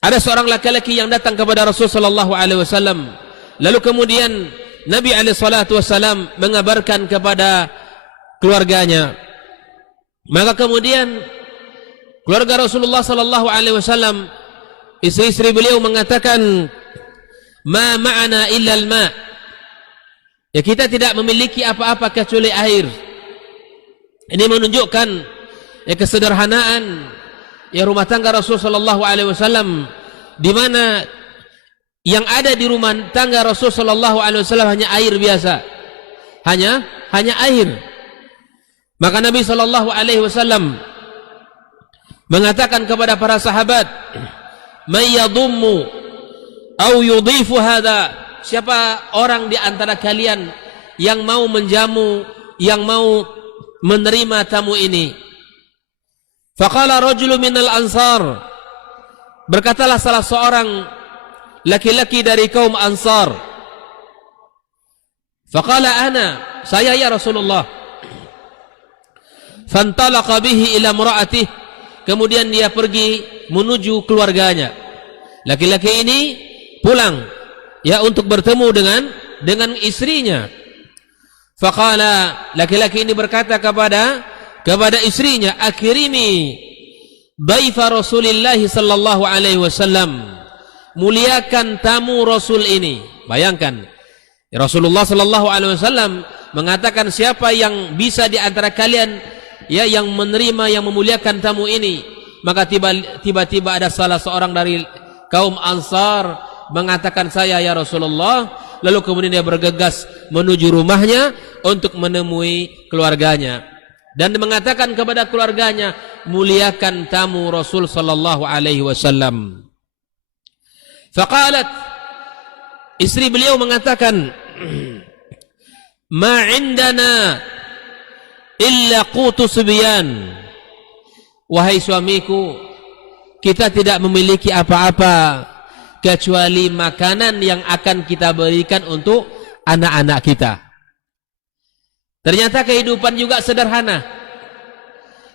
ada seorang laki-laki yang datang kepada Rasul sallallahu alaihi wasallam. Lalu kemudian Nabi alaihi salatu wasallam mengabarkan kepada keluarganya. Maka kemudian keluarga Rasulullah sallallahu alaihi wasallam, istri-istri beliau mengatakan, "Ma ma'ana illa al-ma." Ya, kita tidak memiliki apa-apa kecuali air. Ini menunjukkan ya kesederhanaan ya rumah tangga Rasul sallallahu alaihi wasallam, di mana yang ada di rumah tangga Rasul sallallahu alaihi wasallam hanya air biasa. Hanya air. Maka Nabi sallallahu alaihi wasallam mengatakan kepada para sahabat, "May yadummu aw yudhifu hadha?" Siapa orang di antara kalian yang mau menjamu, yang mau menerima tamu ini? Faqala rajulun minal ansar. Berkatalah salah seorang laki-laki dari kaum Ansar. Faqala ana, saya ya Rasulullah. Fantalaqa bihi ila imra'atihi. Kemudian dia pergi menuju keluarganya. Laki-laki ini pulang ya untuk bertemu dengan istrinya. Faqala, laki-laki ini berkata kepada istrinya, "Akrimi dhaifa Rasulillah sallallahu alaihi wasallam." Muliakan tamu Rasul ini. Bayangkan, Rasulullah sallallahu alaihi wasallam mengatakan, siapa yang bisa di antara kalian ya yang menerima, yang memuliakan tamu ini. Maka tiba-tiba ada salah seorang dari kaum Ansar mengatakan, saya ya Rasulullah. Lalu kemudian dia bergegas menuju rumahnya untuk menemui keluarganya dan mengatakan kepada keluarganya, muliakan tamu Rasul sallallahu alaihi wasallam. Faqalat, istri beliau mengatakan, ma indana illa qutu subyan. Wahai suamiku, kita tidak memiliki apa-apa kecuali makanan yang akan kita berikan untuk anak-anak kita. Ternyata kehidupan juga sederhana.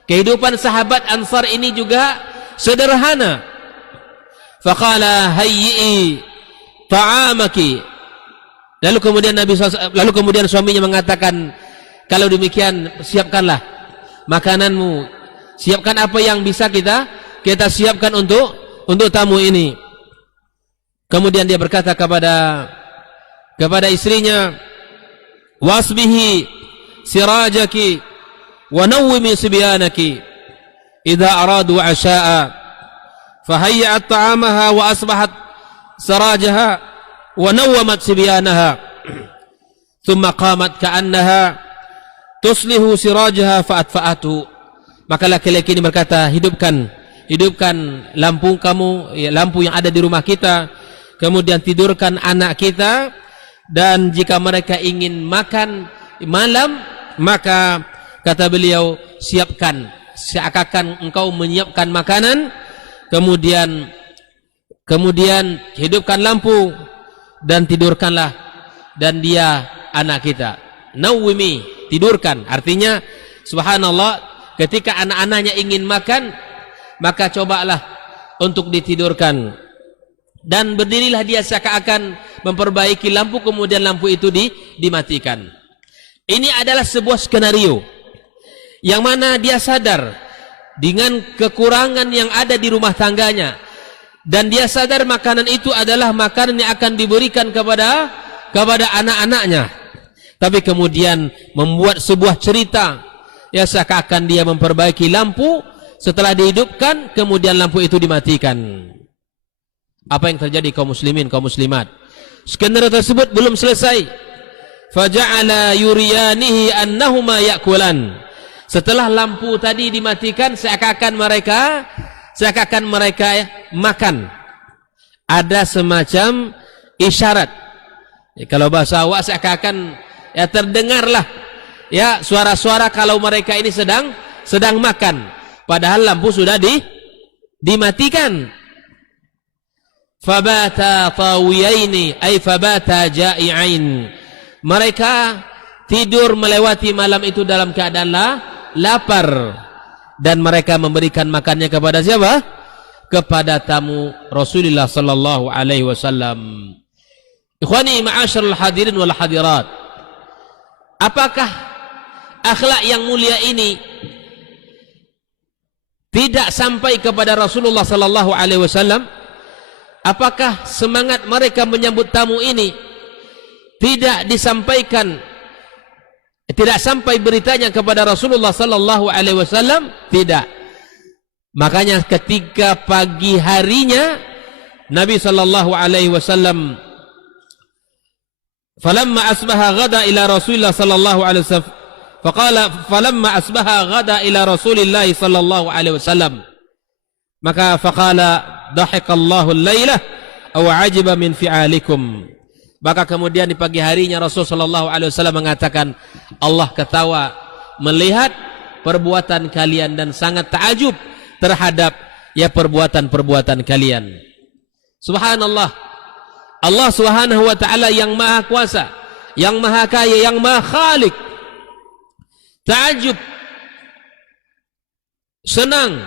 Kehidupan sahabat Ansar ini juga sederhana. Faqala hayyi ta'amaki. Lalu kemudian suaminya mengatakan, kalau demikian siapkanlah makananmu. Siapkan apa yang bisa kita siapkan untuk tamu ini. Kemudian dia berkata kepada istrinya, wasbihi sirajaki wa nawwimi sibyanaki idza aradu asha'a. Fahayyat ta'amaha wa asbahat sirajaha wa nawwamat sibyanaha. Thumma qamat ka'annaha tuslihu sirajaha fa'atfa'atu. Maka laki-laki ini berkata, hidupkan lampu kamu, ya, lampu yang ada di rumah kita. Kemudian tidurkan anak kita, dan jika mereka ingin makan malam, maka kata beliau, siapkan, seakan engkau menyiapkan makanan. Kemudian hidupkan lampu dan tidurkanlah dan dia anak kita. Nawwimi, tidurkan. Artinya subhanallah, ketika anak-anaknya ingin makan, maka cobalah untuk ditidurkan. Dan berdirilah dia seakan-akan memperbaiki lampu, kemudian lampu itu dimatikan. Ini adalah sebuah skenario yang mana dia sadar dengan kekurangan yang ada di rumah tangganya, dan dia sadar makanan itu adalah makanan yang akan diberikan kepada anak-anaknya. Tapi kemudian membuat sebuah cerita, ya seakan-akan dia memperbaiki lampu, setelah dihidupkan kemudian lampu itu dimatikan. Apa yang terjadi kaum muslimin, kaum muslimat? Skenario tersebut belum selesai. Faja'ala yuriyanihi annahuma ya'kulan. Setelah lampu tadi dimatikan, seakan-akan mereka makan. Ada semacam isyarat. Ya, kalau bahasa awak seakan-akan ya terdengarlah ya suara-suara kalau mereka ini sedang makan, padahal lampu sudah dimatikan. Fabata tawiyaini ay fabata ja'i'ain. Mereka tidur melewati malam itu dalam keadaan lapar, dan mereka memberikan makannya kepada siapa? kepada tamu Rasulullah sallallahu alaihi wasallam. Ikhwani ma'asyiral hadirin wal hadirat, apakah akhlak yang mulia ini tidak sampai kepada Rasulullah sallallahu alaihi wasallam? Apakah semangat mereka menyambut tamu ini tidak disampaikan, tidak sampai beritanya kepada Rasulullah sallallahu alaihi wasallam? Tidak. Makanya ketika pagi harinya Nabi sallallahu alaihi wasallam falamma asbaha ghada ila Rasulillah sallallahu alaihi wasallam faqala falamma asbaha ghada ila Rasulillah sallallahu alaihi wasallam maka faqala dahikallahu al-lailah aw ajiba min fi'alikum. Maka kemudian di pagi harinya Rasul sallallahu alaihi wasallam mengatakan, Allah ketawa melihat perbuatan kalian dan sangat ta'ajub terhadap perbuatan-perbuatan kalian. Subhanallah, Allah subhanahu wa ta'ala yang maha kuasa, yang maha kaya, yang maha khalik, ta'ajub, senang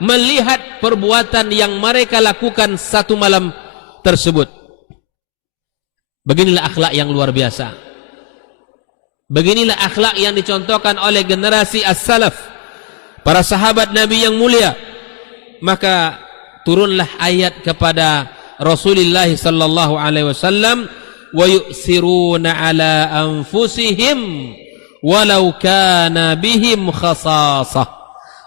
melihat perbuatan yang mereka lakukan satu malam tersebut. Beginilah akhlak yang luar biasa. Beginilah akhlak yang dicontohkan oleh generasi as-salaf, para sahabat Nabi yang mulia. Maka turunlah ayat kepada Rasulullah sallallahu alaihi wasallam, wa yu'siruna ala anfusihim walau kana bihim khasasah.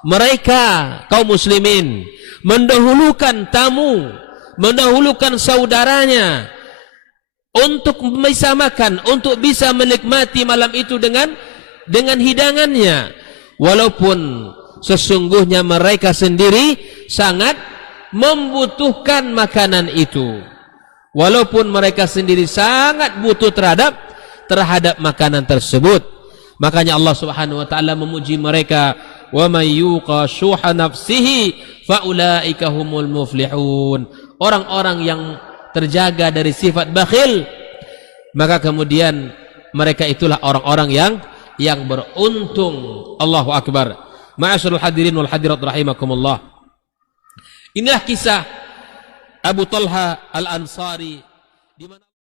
Mereka kaum muslimin mendahulukan tamu, mendahulukan saudaranya untuk bisa makan, untuk bisa menikmati malam itu dengan hidangannya, walaupun sesungguhnya mereka sendiri sangat membutuhkan makanan itu. Walaupun mereka sendiri sangat butuh terhadap makanan tersebut. Makanya Allah Subhanahu wa taala memuji mereka, wa may yuqa syuha nafsihi faulaika humul muflihun. Orang-orang yang terjaga dari sifat bakhil, maka kemudian mereka itulah orang-orang yang beruntung. Allahu akbar. Ma'asyiral hadirin wal hadirat rahimakumullah. Inilah kisah Abu Talha Al-Ansari di mana